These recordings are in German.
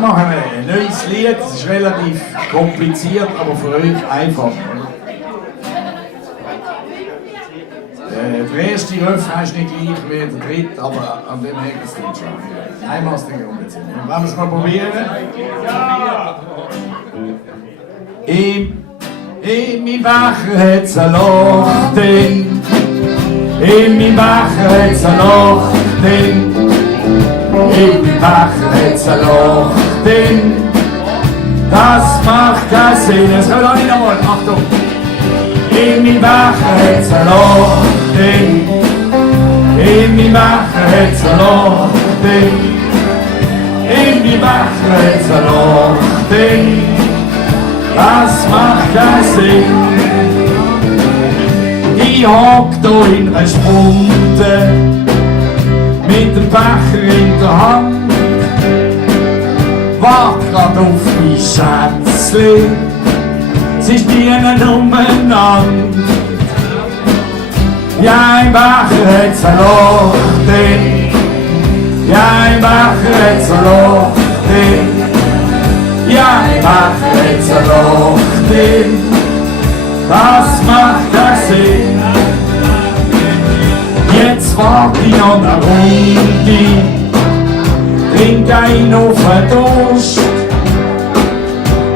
Machen wir ein neues Lied, das ist relativ kompliziert, aber für euch einfach. Der erste Refrain ist nicht gleich wie der dritte, aber an dem hängt es nicht schon. Einmal aus der Grund jetzt. Wollen wir es mal probieren? Ja! In meinem Becher hat's ein Loch drin. In meinem Becher hat's ein Loch drin. In meinem Becher hat's ein Loch drin. Das macht keinen Sinn. Das können wir auch nicht nochmal. Achtung! In meinem Becher hat's ein Loch drin. In meinem Becher hat's ein Loch drin. In meinem Becher hat's ein Loch drin. Das macht keinen Sinn. Ich hock da in einer Spunde mit dem Becher in der Hand. Wart grad auf mein Schätzli, sie stehen umeinander. Ja, im Becher hat's ein Loch drin. Ja, im Becher hat's ein Loch drin. Ja, im Becher hat's ein Loch drin. Das macht keinen Sinn. Jetzt wart ich noch eine Runde, trink ein auf den Durst.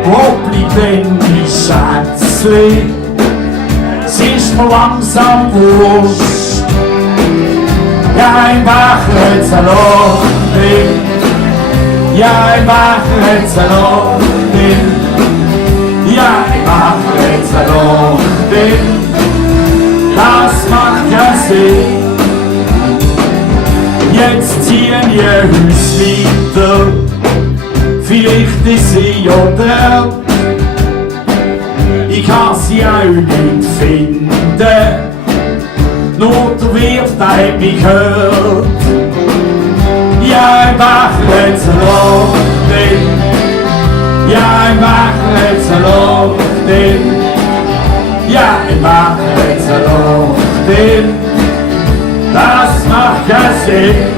Wo bleibt denn die Schätzli? Es ist mir langsam wurscht. Ja, im Becher hat's ein Loch drin. Ja, im Becher hat's ein Loch drin. Ja, im Becher hat's ein Loch drin. Das macht keinen Sinn. Jetzt ziehen wir uns weiter. Vielleicht ist sie ja dort. Ich kann sie auch nicht finden. Nur der Wirt hat mich gehört. Ja, im Becher hat's ein Loch drin. Ja, im Becher hat's ein Loch drin. Ja, im Becher hat's ein Loch drin. Das macht keinen Sinn.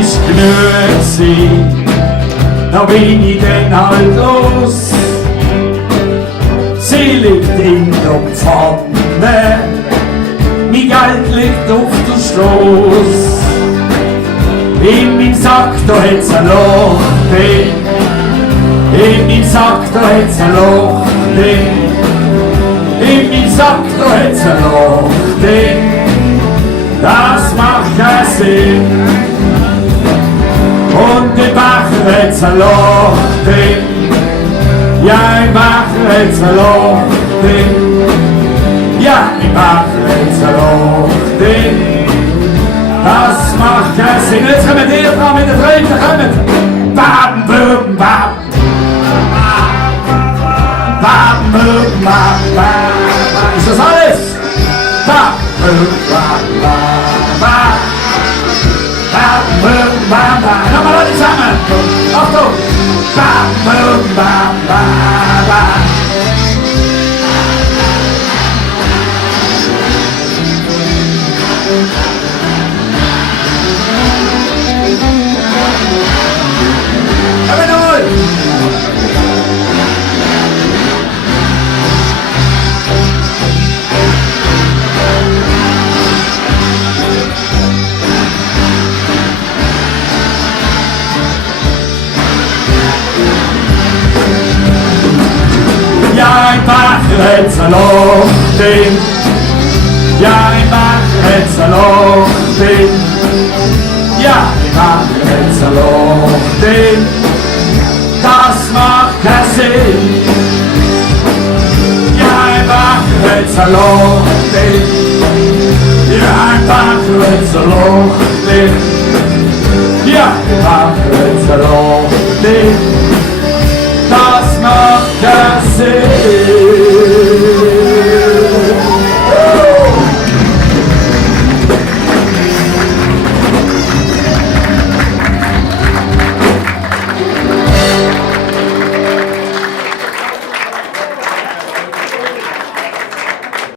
Ist genug gewesen, da bin ich dann halt los. Sie liegt in der Pfanne, mein Geld liegt auf der Stoss. In meinem Sack, da hat's ein Loch drin. In meinem Sack, da hat's ein Loch drin. In meinem Sack, da hat's ein Loch drin. Das macht keinen Sinn. Und im Becher hat's ein Loch drin. Ja, im Becher hat's ein Loch drin. Ja, im Becher hat's ein Loch drin. Das macht keinen Sinn. Jetzt kommen wir dran mit den Tränen. Kommen! Bam, bam, bam. Bam, bam, bam, bam. Ist das alles? Bam, bam, bam, bam, bam. Bam, bam, bam, bam. Nochmal alle zusammen. Achtung. Bam, bam, bam, bam, bam. Ja, im Becher hat's ein Loch drin. Ja, im Becher hat's ein Loch drin. Ja, im Becher hat's ein Loch drin. Das macht keinen Sinn. Ja, im Becher hat's ein Loch drin. Ja, im Becher hat's ein Loch drin. sehe.